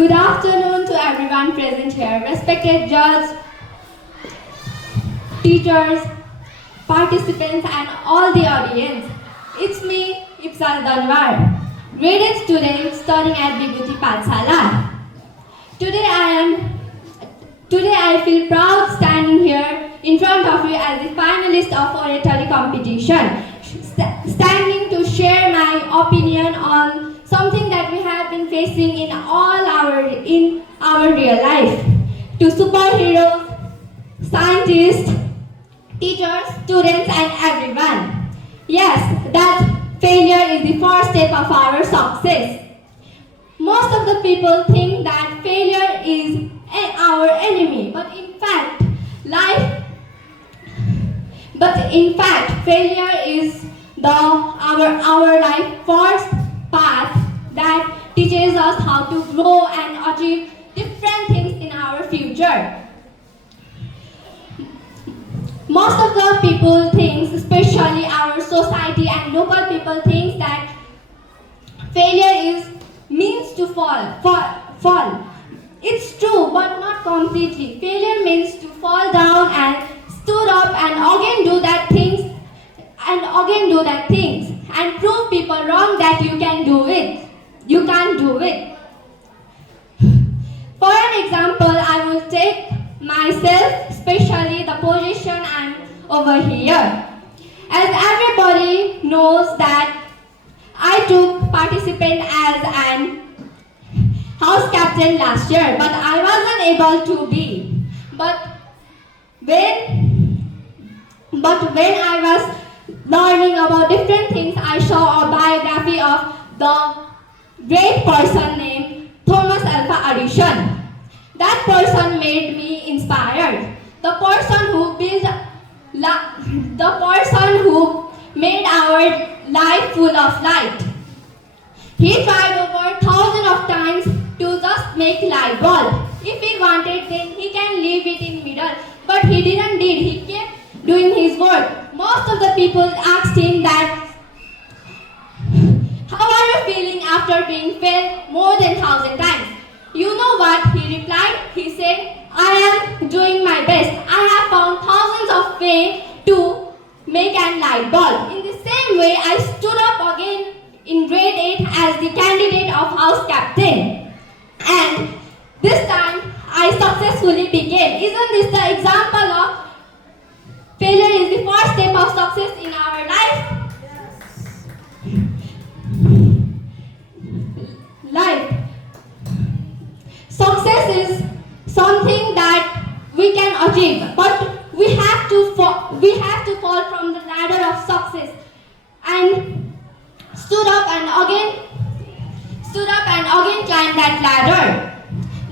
Good afternoon to everyone present here, respected judges, teachers, participants and all the audience. It's me, Ipsal Danwar, grade 8 student studying at Vibhuti Pathshala. Today I feel proud standing here in front of you as the finalist of oratory competition, standing to share my opinion on something that we have been facing in our real life. To superheroes, scientists, teachers, students and everyone. Yes, that failure is the first step of our success. Most of the people think that failure is our enemy, but in fact failure is our life first path that teaches us how to grow and achieve different things in our future. Most of the people think, especially our society and local people think that failure means to fall. It's true, but not completely. Failure means to fall down and stood up and again do that things and prove people wrong that you can do it. You can't do it. For an example, I will take myself, especially the position I'm over here. As everybody knows that I took participant as an house captain last year, but I wasn't able to be. But when I was learning about different things, I saw a biography of the great person named Thomas Alva Edison. That person made me inspired. The person who made our life full of light. He tried over thousands of times to just make light bulb. If he wanted, then he can leave it in middle. But he didn't did. He kept doing his work. Most of the people asked him that, how are you feeling after being failed more than 1,000 times? You know what he replied? He said, I am doing my best. I have found thousands of ways to make an light bulb. In the same way, I stood up again in grade 8 as the candidate of house captain. And this time, I successfully became. Isn't this the example of failure is the first step of success in our life? Success is something that we can achieve, but we have to fall from the ladder of success and stood up and again climb that ladder.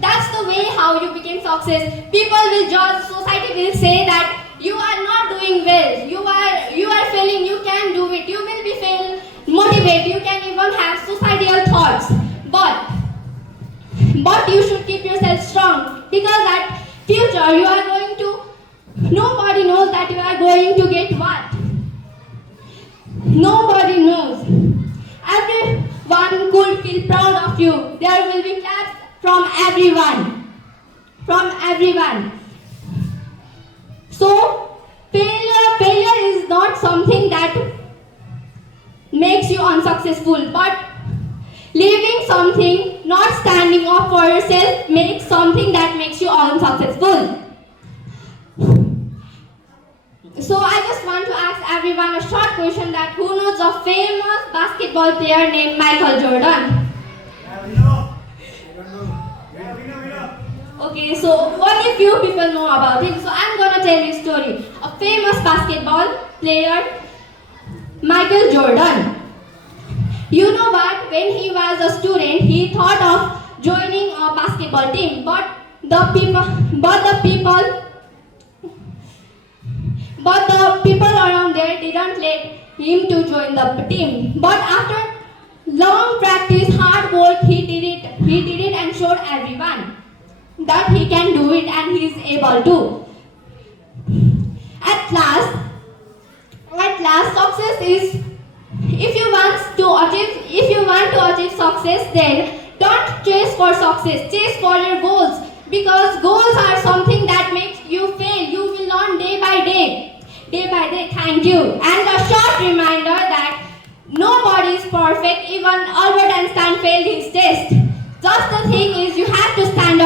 That's the way how you became success. People will judge, society will say that you are not doing well, you are failing, you can do it, you will be fail, motivate, you can even have suicidal thoughts. But you should keep yourself strong, because at future you are going to, nobody knows that you are going to get what. Nobody knows. Everyone could feel proud of you. There will be claps from everyone. So failure is not something that makes you unsuccessful, but leaving something, not standing up for yourself, makes something that makes you unsuccessful. So I just want to ask everyone a short question that who knows a famous basketball player named Michael Jordan? Okay, so only few people know about him. So I'm gonna tell you a story. A famous basketball player, Michael Jordan. You know what? When he was a student, he thought of joining a basketball team, but the people around there didn't let him to join the team. But after long practice, hard work, he did it and showed everyone that he can do it and he is able to. At last, success is, if you want to achieve success, then Don't chase for success, chase for your goals. Because goals are something that makes you fail. You will learn day by day. Day by day, thank you. And a short reminder that nobody is perfect. Even Albert Einstein failed his test. Just the thing is, you have to stand